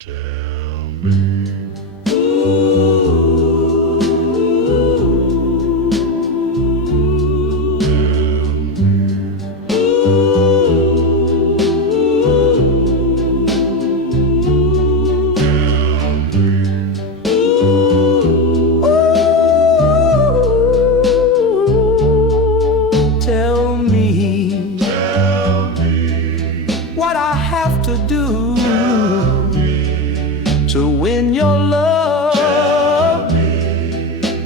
Tell me. Tell me what I have to do to win your love.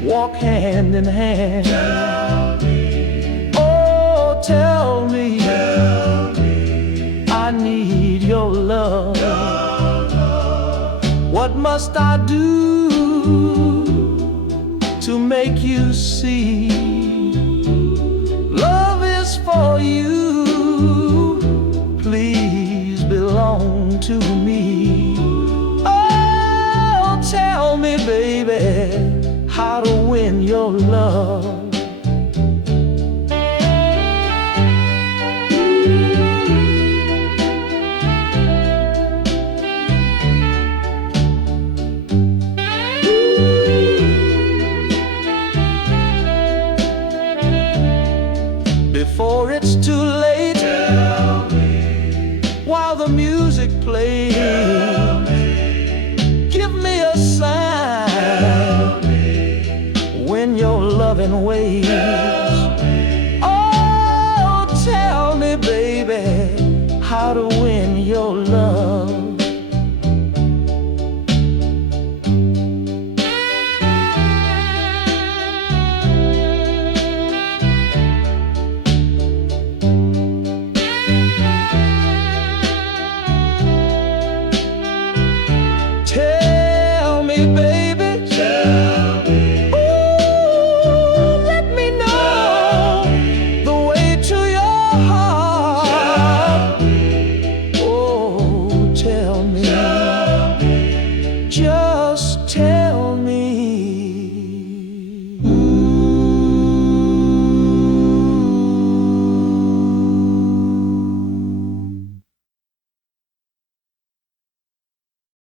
Walk hand in hand. Oh, tell me I need your love. What must I do to make you see love is for you? Please belong to me. Oh, tell me, baby, how to win your love.